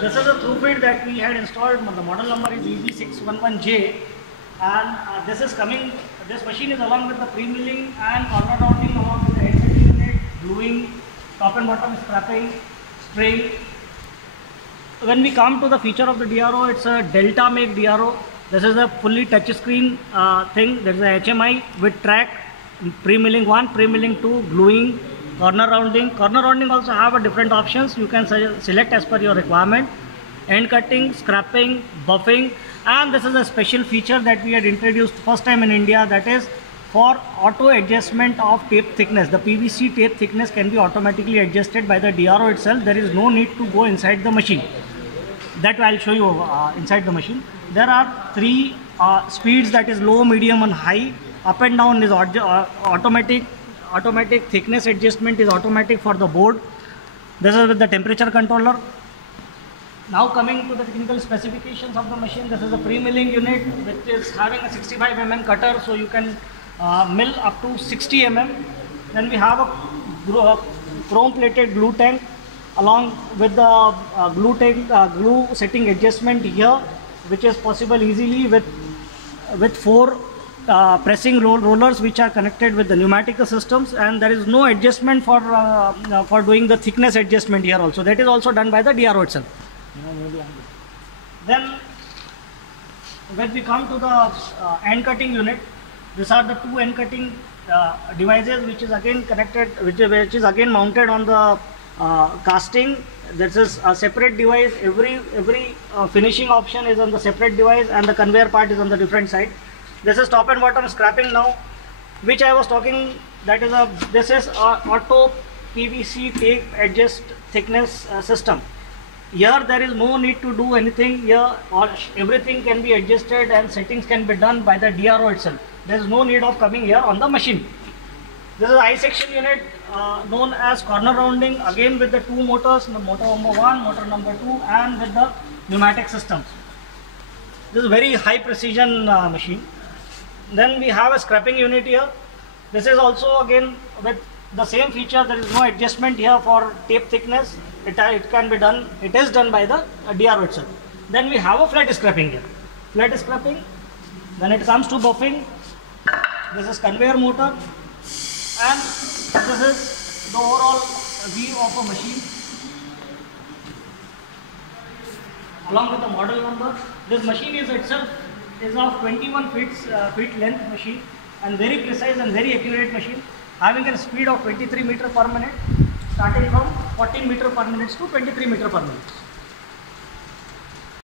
This is a through feed that we had installed. The model number is EB611J, and this is coming. This machine is along with the pre-milling and corner rounding, along with the head cutting unit, gluing, top and bottom scrapping, spraying. When we come to the feature of the DRO, it's a Delta make DRO. This is a fully touch screen thing. There is a HMI with track, pre-milling 1, pre-milling 2, gluing, corner rounding. Corner rounding also have a different options. You can select as per your requirement. End cutting, scrapping, buffing, and this is a special feature that we had introduced first time in India, that is for auto adjustment of tape thickness. The PVC tape thickness can be automatically adjusted by the DRO itself. There is no need to go inside the machine. That I'll show you inside the machine. There are 3 speeds, that is low, medium and high. Up and down is automatic. Automatic thickness adjustment is automatic for the board. This is with the temperature controller. Now coming to the technical specifications of the machine, this is a pre-milling unit which is having a 65 mm cutter, so you can mill up to 60 mm. Then we have a chrome plated glue tank along with the glue setting adjustment here, which is possible easily with 4 pressing rollers which are connected with the pneumatic systems, and there is no adjustment for doing the thickness adjustment here also. That is also done by the DRO itself. Then when we come to the end cutting unit, these are the 2 end cutting devices which is again connected, which is again mounted on the casting. This is a separate device. Every finishing option is on the separate device, and the conveyor part is on the different side. This is top and bottom scrapping now, which I was talking. This is a auto PVC tape adjust thickness system. Here there is no need to do anything here, or everything can be adjusted and settings can be done by the DRO itself. There is no need of coming here on the machine. This is I section unit known as corner rounding, again with the 2 motors, motor number 1, motor number 2, and with the pneumatic systems. This is very high precision machine. Then we have a scrapping unit here. This is also again with the same feature. There is no adjustment here for tape thickness. It can be done. It is done by the DRO itself. Then we have a flat scrapping here. Flat scrapping. Then it comes to buffing. This is conveyor motor, and this is the overall view of a machine along with the model number. This machine is itself is of 21 feet length machine, and very precise and very accurate machine, having a speed of 23 meter per minute, starting from 14 meter per minute to 23 meter per minute.